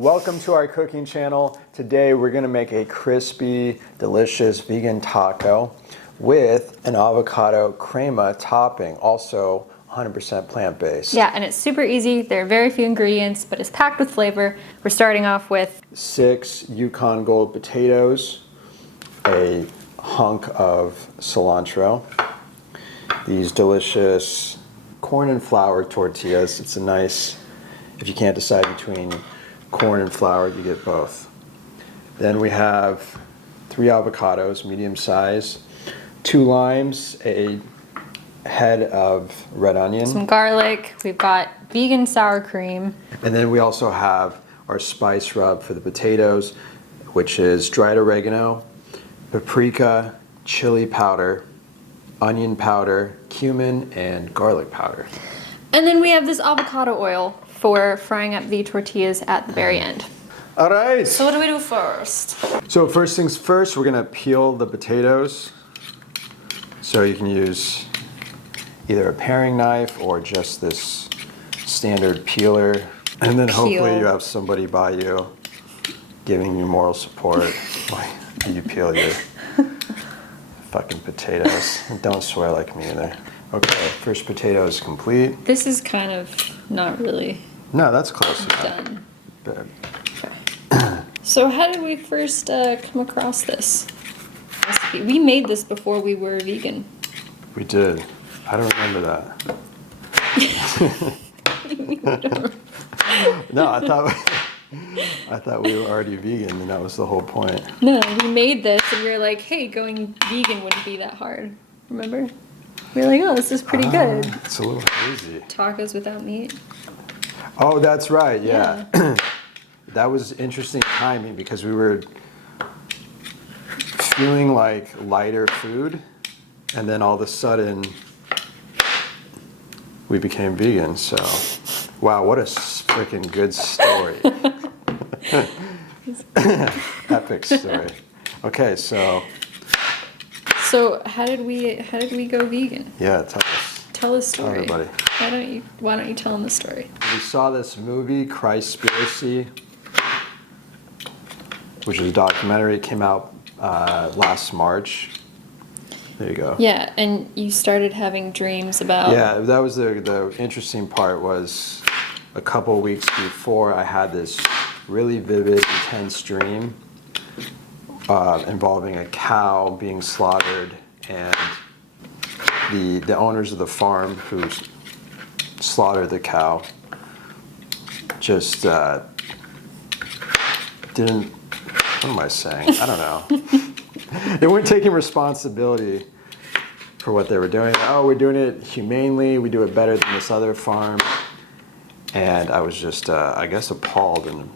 Welcome to our cooking channel. Today we're going to make a crispy, delicious vegan taco with an avocado crema topping, also 100% plant-based. Yeah, and it's super easy. There are very few ingredients, but it's packed with flavor. We're starting off with 6 Yukon Gold potatoes, a hunk of cilantro, these delicious corn and flour tortillas. It's a nice, if you can't decide between corn and flour, you get both. Then we have 3 avocados, medium size, 2 limes, a head of red onion, some garlic. We've got vegan sour cream. And then we also have our spice rub for the potatoes, which is dried oregano, paprika, chili powder, onion powder, cumin, and garlic powder. And then we have this avocado oil for frying up the tortillas at the very end. All right. So what do we do first? So first things first, we're gonna peel the potatoes. So you can use either a paring knife or just this standard peeler. And then hopefully you have somebody by you giving you moral support while you peel your fucking potatoes. Don't swear like me either. Okay, first potato is complete. This is kind of not really No, that's close enough. done. Good. Okay. So how did we first come across this recipe? We made this before we were vegan. We did. I don't remember that. No, I thought we were already vegan, and that was the whole point. No, we made this and we were like, hey, going vegan wouldn't be that hard. Remember? We were like, oh, this is pretty good. It's a little easy. Tacos without meat. Oh, that's right, yeah. That was interesting timing because we were feeling like lighter food, and then all of a sudden we became vegan. So, wow, what a freaking good story. Epic story. Okay, so how did we go vegan? yeah, tell us. Tell the story. Tell everybody. Why don't you tell them the story? We saw this movie, Christspiracy, which is a documentary. It came out last March. There you go. Yeah, and you started having dreams about. Yeah, that was the interesting part. Was a couple weeks before I had this really vivid, intense dream involving a cow being slaughtered, and the owners of the farm who slaughtered the cow just didn't. What am I saying? I don't know. They weren't taking responsibility for what they were doing. Oh, we're doing it humanely. We do it better than this other farm. And I was just, I guess, appalled and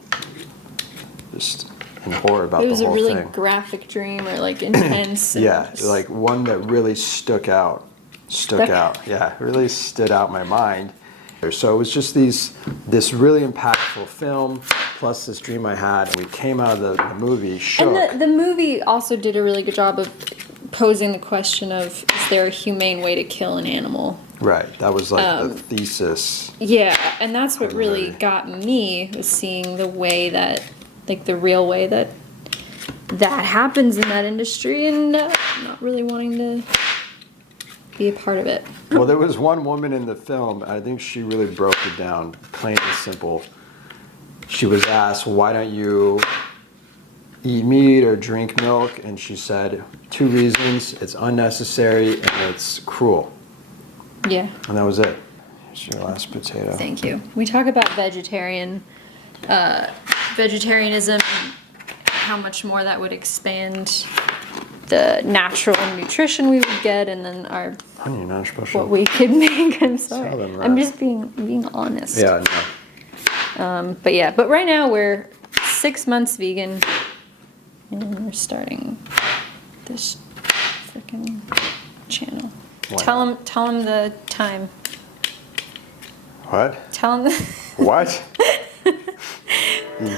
just in horror about the whole thing. It was a really graphic dream, or like intense. Yeah, like one that really stuck out. Yeah, really stood out in my mind. So it was just this really impactful film, plus this dream I had. And we came out of the movie shook. And the movie also did a really good job of posing the question of, is there a humane way to kill an animal? Right, that was like the thesis. Yeah, and that's what really got me, was seeing the way that, like the real way that happens in that industry, and not really wanting to be a part of it. Well, there was one woman in the film, I think she really broke it down, plain and simple. She was asked, why don't you eat meat or drink milk? And she said, 2 reasons: it's unnecessary and it's cruel. Yeah. And that was it. Here's your last potato. Thank you. We talk about vegetarianism, how much more that would expand the natural nutrition we would get, and then our Honey, not special. what we could make. I'm sorry. Tell them that. I'm just being honest. Yeah, no. But right now we're 6 months vegan, and we're starting this freaking channel. Wow. Tell them the time. What? Tell them. What?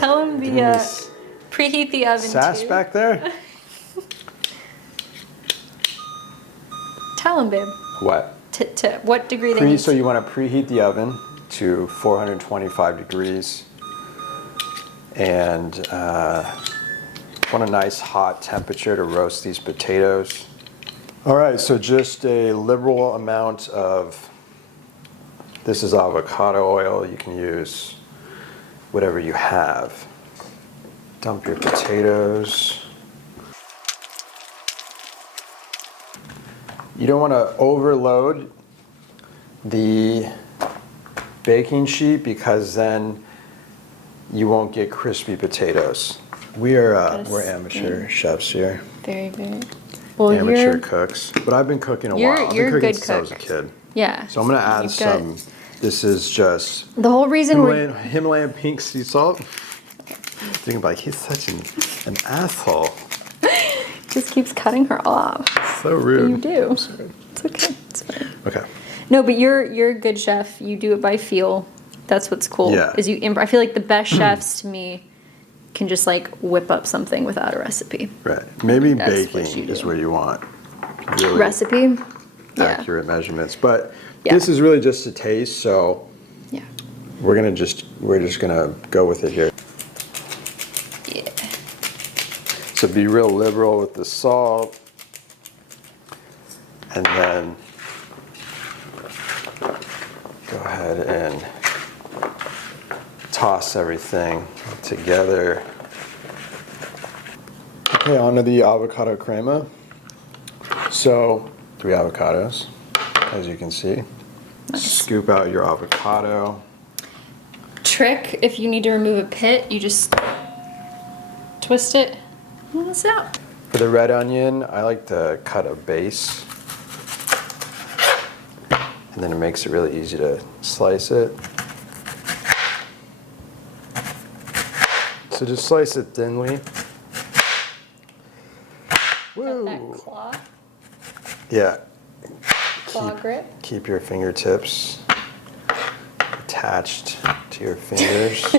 Tell them preheat the oven. Sass too. back there? Tell them, babe. What? To what degree they need So you want to preheat the oven to 425 degrees. And want a nice hot temperature to roast these potatoes. All right, so just a liberal amount of, this is avocado oil. You can use whatever you have. Dump your potatoes. You don't want to overload the baking sheet because then you won't get crispy potatoes. We're amateur chefs here. Very, very. Well, Amateur cooks. But I've been cooking a while. I've been cooking good since I was a kid. Yeah. So I'm going to add some, this is just the whole reason Himalayan pink sea salt. Thinking like, he's such an asshole. Just keeps cutting her off. So rude. You do. It's okay. It's fine. Okay. No, but you're a good chef. You do it by feel. That's what's cool. Yeah. Is I feel like the best chefs to me can just like whip up something without a recipe. Right. Maybe That's baking is where you want really recipe. accurate measurements. But Yeah. this is really just a taste, so Yeah. we're just gonna go with it here. Yeah. So be real liberal with the salt. And then go ahead and toss everything together. Okay, onto the avocado crema. So 3 avocados, as you can see. Nice. Scoop out your avocado. Trick, if you need to remove a pit, you just twist it and it's out. For the red onion, I like to cut a base. And then it makes it really easy to slice it. So just slice it thinly. Got that claw Yeah. grip. Keep your fingertips attached to your fingers.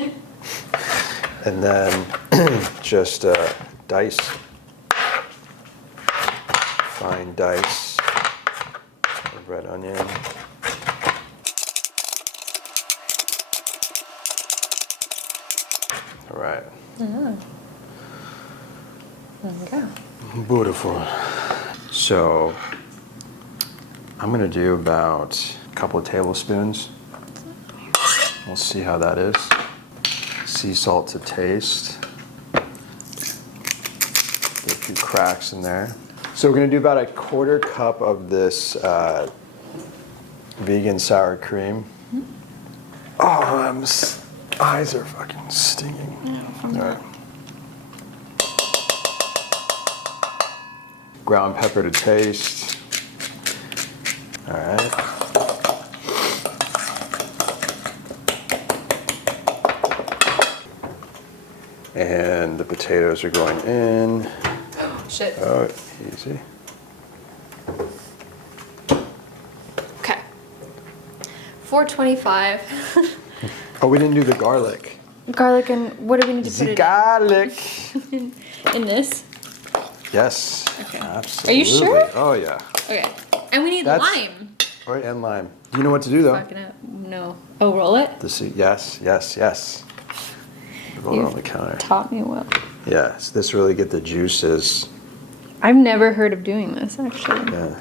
And then just dice, fine dice of red onion. All right. There we go. Beautiful. So I'm gonna do about a couple of tablespoons. We'll see how that is. Sea salt to taste. Get a few cracks in there. So we're gonna do about a 1/4 cup of this vegan sour cream. Oh, eyes are fucking stinging. All right. Ground pepper to taste. All right. And the potatoes are going in. Shit. Oh, easy. Okay. 425. Oh, we didn't do the garlic. Garlic and what do we need to put The it garlic. in this? Yes. Okay. Absolutely. Are you sure? Oh, yeah. Okay. And we need lime. Right, and lime. Do you know what to do, though? Fucking up. No. Oh, roll it? Yes. Roll it on the counter. Taught me well. Yes, this really get the juices. I've never heard of doing this, actually. Yeah.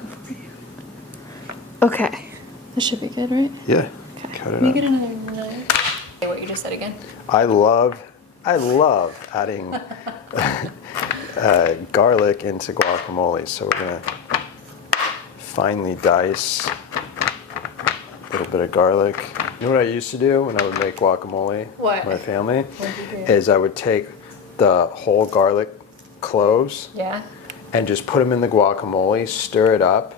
Okay. This should be good, right? Yeah. Okay. Cut it Let me up. get another knife. Say what you just said again. I love adding garlic into guacamole. So we're gonna finely dice a little bit of garlic. You know what I used to do when I would make guacamole What? with my family? What'd you do? Is I would take the whole garlic cloves Yeah? and just put them in the guacamole, stir it up,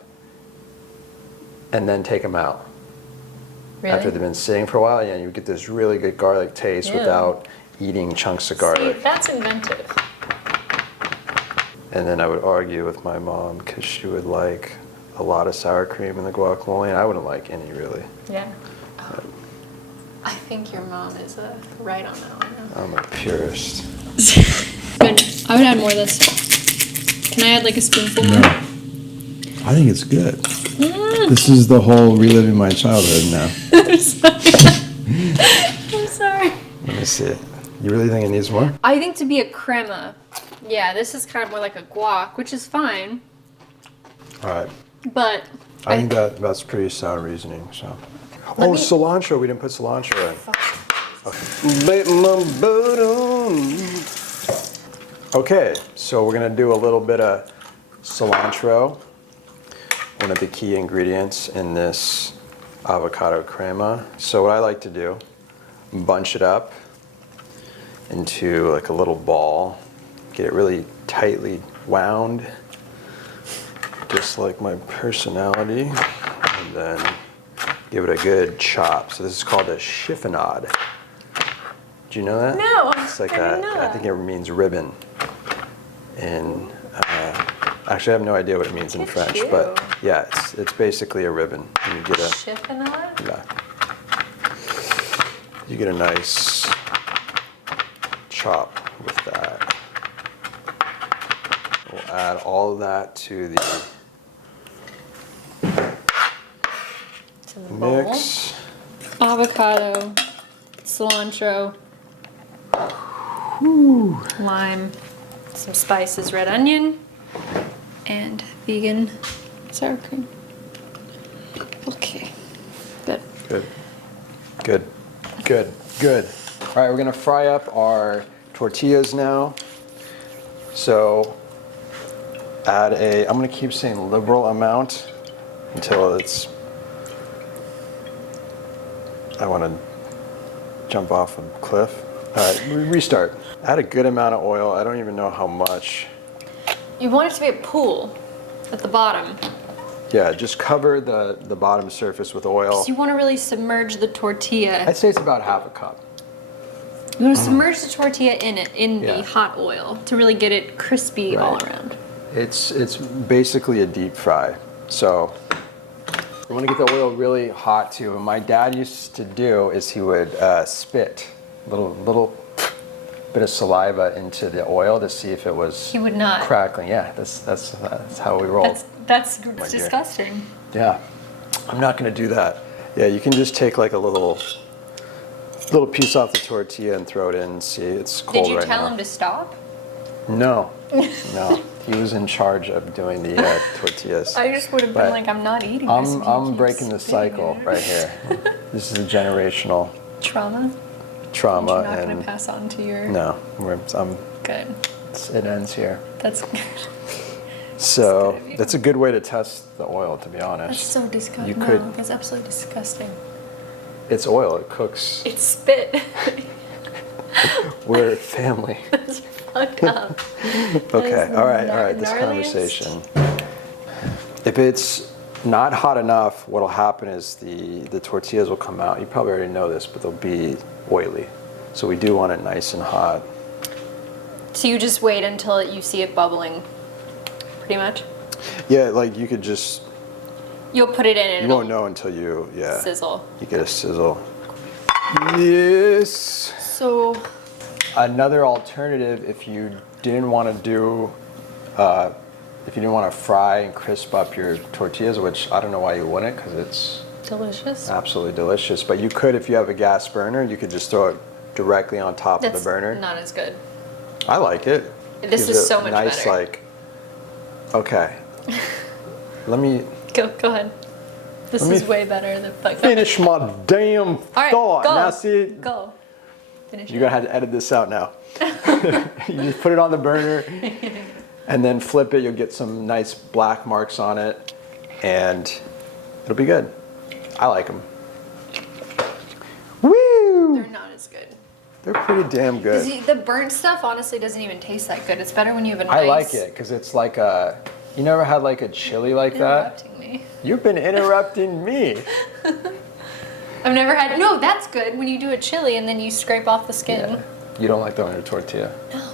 and then take them out. Really? After they've been sitting for a while, yeah, you get this really good garlic taste Ew. without eating chunks of garlic. See, that's inventive. And then I would argue with my mom because she would like a lot of sour cream in the guacamole, and I wouldn't like any really. Yeah. I think your mom is right on that one. I'm a purist. Good. I would add more of this. Can I add like a spoonful more? I think it's good. This is the whole reliving my childhood now. I'm sorry. I'm sorry. Let me see it. You really think it needs more? I think to be a crema, yeah, this is kind of more like a guac, which is fine. All right. But I think that's pretty sound reasoning. So. Oh, cilantro. We didn't put cilantro in. Okay, so we're gonna do a little bit of cilantro. One of the key ingredients in this avocado crema. So what I like to do, bunch it up into like a little ball, get it really tightly wound, just like my personality, and then give it a good chop. So this is called a chiffonade. Do you know that? No, it's like I didn't know that. I think it means ribbon. And actually, I have no idea what it means in French, but yeah, it's basically a ribbon. And you get a chiffonade? Yeah. You get a nice chop with that. We'll add all of that to the mix. Avocado, cilantro, lime, some spices, red onion, and vegan sour cream. Okay, good. Good. All right, we're gonna fry up our tortillas now. So add I'm gonna keep saying liberal amount until I wanna jump off a cliff. All right, restart. Add a good amount of oil. I don't even know how much. You want it to be a pool at the bottom. Yeah, just cover the bottom surface with oil. So you want to really submerge the tortilla. I'd say it's about half a cup. You want to submerge the tortilla in it, in Yeah. the hot oil, to really get it crispy all around. It's basically a deep fry. So you want to get the oil really hot too. What my dad used to do is he would spit little bit of saliva into the oil to see if it was He would not. crackling. Yeah, that's how we roll. That's disgusting. Yeah, I'm not gonna do that. Yeah, you can just take like a little piece off the tortilla and throw it in and see. It's cold right now. Did you tell him to stop? No, no. He was in charge of doing the tortillas. I just would have been like, I'm not eating this. I'm breaking the cycle right here. This is a generational trauma. You're not going to pass on to your. No, I'm good. It ends here. That's good. So that's a good way to test the oil, to be honest. That's so disgusting. No, that's absolutely disgusting. It's oil. It cooks. It's spit. We're family. That's fucked up. Okay. All right. This conversation. If it's not hot enough, what'll happen is the tortillas will come out. You probably already know this, but they'll be oily. So we do want it nice and hot. So you just wait until you see it bubbling, pretty much? Yeah, like you could just... You'll put it in and you won't know until you, sizzle. You get a sizzle. Yes. So... Another alternative, if you didn't want to do... if you didn't want to fry and crisp up your tortillas, which I don't know why you wouldn't, because it's... delicious. Absolutely delicious. But you could, if you have a gas burner, you could just throw it directly on top of the burner. Not as good. I like it. This is so much nice, better. like... Okay. Let me... Go ahead. This is way better than fuck. Finish my damn thought. Go. Now see... Go. Finish You're going to have to edit this out now. You just put it on the burner, and then flip it. You'll get some nice black marks on it, and it'll be good. I like them. Woo! They're not as good. They're pretty damn good. The burnt stuff honestly doesn't even taste that good. It's better when you have a nice... I like it because it's like a... You never had like a chili like that? Interrupting me. You've been interrupting me. I've never had... No, that's good when you do a chili and then you scrape off the skin. Yeah. You don't like that on your tortilla? No.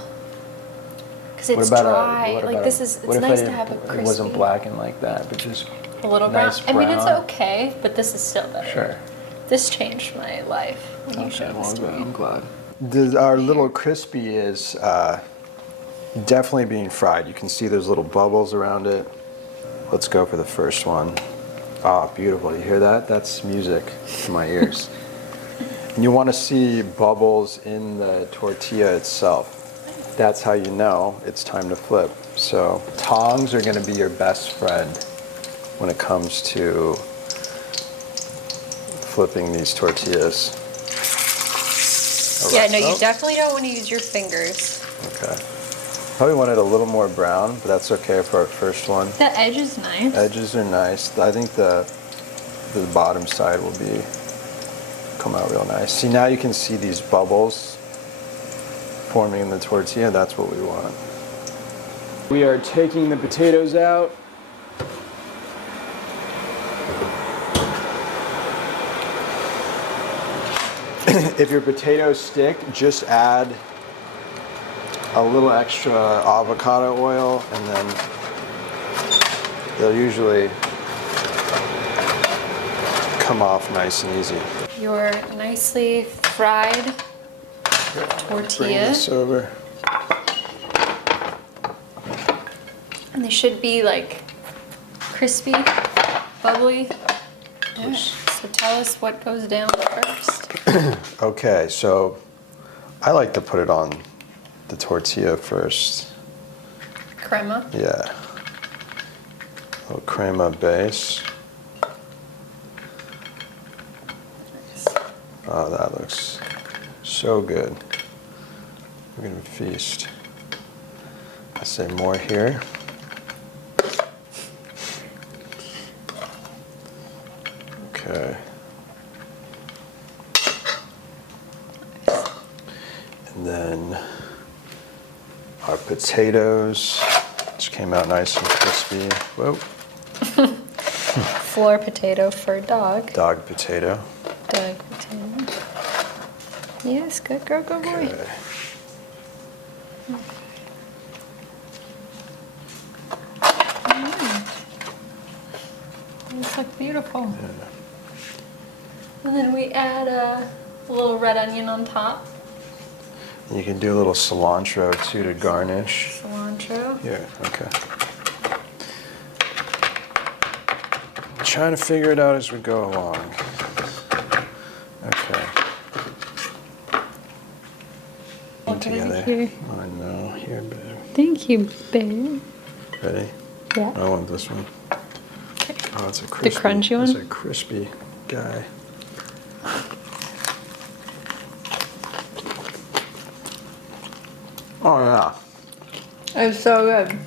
Because it's dry. It's nice to have a crispy... It wasn't blackened like that, but just... A little nice brown. I mean, it's okay, but this is still better. Sure. This changed my life when you showed this to me. I'm glad. Our little crispy is definitely being fried. You can see there's little bubbles around it. Let's go for the first one. Oh, beautiful. You hear that? That's music to my ears. And you want to see bubbles in the tortilla itself. That's how you know it's time to flip. So tongs are going to be your best friend when it comes to flipping these tortillas. Yeah, no, you definitely don't want to use your fingers. Okay. Probably want it a little more brown, but that's okay for our first one. The edge is nice. Edges are nice. I think the bottom side will come out real nice. See, now you can see these bubbles forming in the tortilla. That's what we want. We are taking the potatoes out. If your potatoes stick, just add a little extra avocado oil, and then they'll usually come off nice and easy. Your nicely fried Bring tortilla. this over. And they should be like crispy, bubbly. Alright, so tell us what goes down first. Okay, so I like to put it on the tortilla first. Crema. Yeah. A little crema base. Oh, that looks so good. We're gonna feast. I say more here. Okay. And then our potatoes, which came out nice and crispy. Whoa. Floor potato for dog. Dog potato. Dog potato. Yes, good girl, good boy. Okay. These look beautiful. Yeah. And then we add a little red onion on top. You can do a little cilantro too to garnish. Cilantro. Here, okay. Trying to figure it out as we go along. Okay. I'll put it Together. here. I know, here, babe. Thank you, babe. Ready? Yeah. I want this one. Oh, it's a crispy. crunchy one? It's a crispy guy. Oh yeah. It's so good.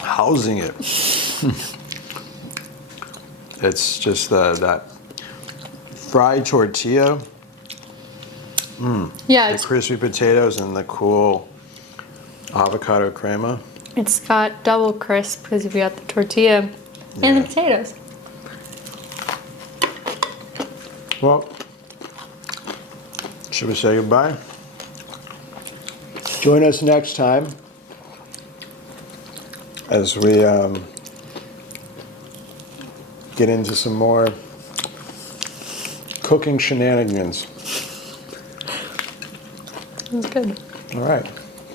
Housing it. It's just that fried tortilla, Yeah, the crispy potatoes, and the cool avocado crema. it's got double crisp because we got the tortilla and Yeah. the potatoes. Well, should we say goodbye? Join us next time as we get into some more cooking shenanigans. It was good. All right.